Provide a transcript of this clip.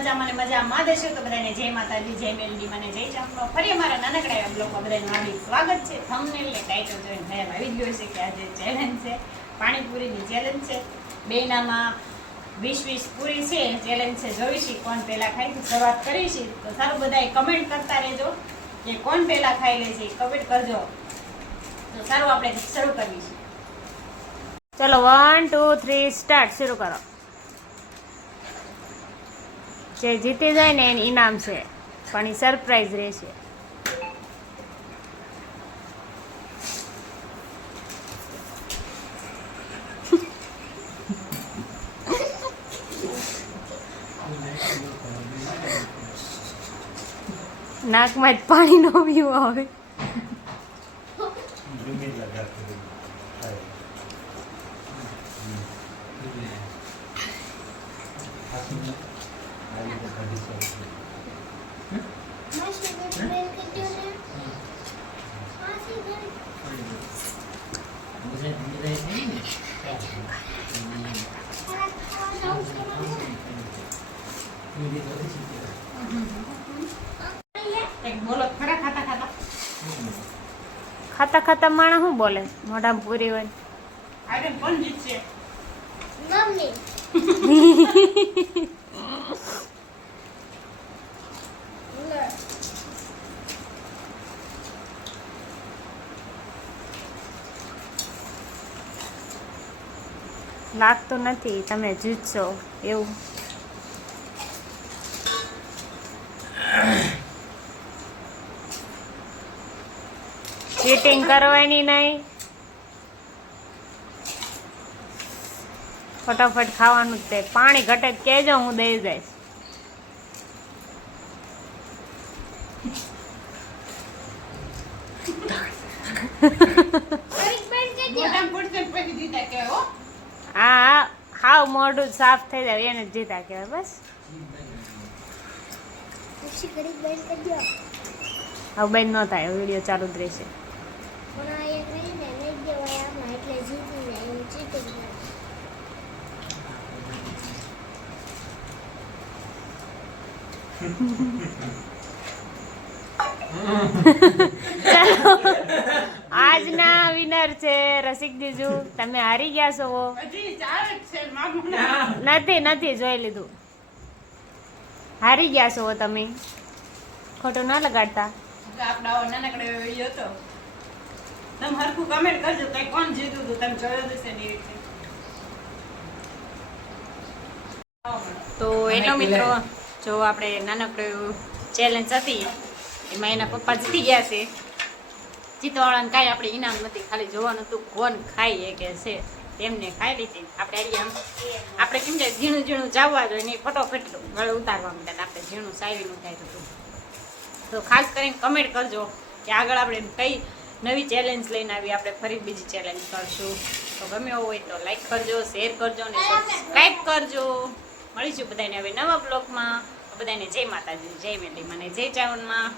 મજામાં મજામાં દેશો. તો બધાને જય માતાજી, જય મેલડી, મને જય ચામડો ફરી અમારા નાનકડા એવા બ્લોગમાં બધાનું હાર્દિક સ્વાગત છે. થંબનેલ ને ટાઇટલ જોઈને ભાઈ આવી ગયો છે કે આજે ચેલેન્જ છે. પાણીપુરીની ચેલેન્જ છે. બેનામાં વીસ વીસ પૂરી છે ચેલેન્જ છે. જોઈશી કોણ પહેલાં ખાઈ શરૂઆત કરીશી. તો સારું બધાએ કમેન્ટ કરતા રહેજો કે કોણ પહેલાં ખાઈ લે છે કમેન્ટ કરજો. તો સારું આપણે શરૂ કરીશું ચલો વન ટુ થ્રી સ્ટાર્ટ શરૂ કરો. જે જીતી જાય ને એને ઇનામ છે. પણ એ સરપ્રાઈઝ રહેશે. નાકમાં જ પાણી નો પીવો આવે. Thank ખરા ખાતા ખાતા ખાતા ખાતા માણસ શું બોલે? મોઢા પૂરી હોય. જીતશે લાગતું નથી, તમે જીતશો, એવું. ચીટિંગ કરવાની નહીં. ફટાફટ ખાવાનું જ તે પાણી ઘટે કેજો હું દઈ જઈશ. હા હા હાવ મોઢું સાફ થઈ જાય એને જ જીતા કહેવાય બસ. હવે બંધ ન થાય વીડિયો ચાલુ જ રહેશે. ચાલો. આજના વિનર છે રસિક જીજુ. તમે હારી ગયા છો નથી નથી જોઈ લીધું. હારી ગયા છો તમે. ખોટું ના લગાડતા. આપણા આવો નાનકડો એવો વીડિયો હતો. તમે હરખું કમેન્ટ કરજો કઈ કોણ જીતું હતું તમે જોયો હશે ને તો એનો મિત્રો જો આપણે નાનકડું ચેલેન્જ હતી એમાં એના પપ્પા જીતી ગયા છે. જીતવાળાને કાંઈ આપણે ઇનામ નથી, ખાલી જોવાનું હતું કોણ એ કે છે. તેમને ખાઈ લીધી. આપણે આરી આમ, આપણે કેમ જાય ઝીણું ઝીણું જાવવા જોઈએ ને ફટોફટ ગળે ઉતારવા માંડ્યા આપણે ઝીણું સાયરીનું થાય હતું તો. ખાસ કરીને કમેન્ટ કરજો કે આગળ આપણે કઈ નવી ચેલેન્જ લઈને આવી, આપણે ફરી બીજી ચેલેન્જ કરશું. તો ગમે હોય તો લાઈક કરજો શેર કરજો અને સબસ્ક્રાઈબ કરજો. મળીશું બધાને હવે નવા બ્લોગમાં બધાને જય માતાજી, જય મેલી મને જય ચાવનમાં.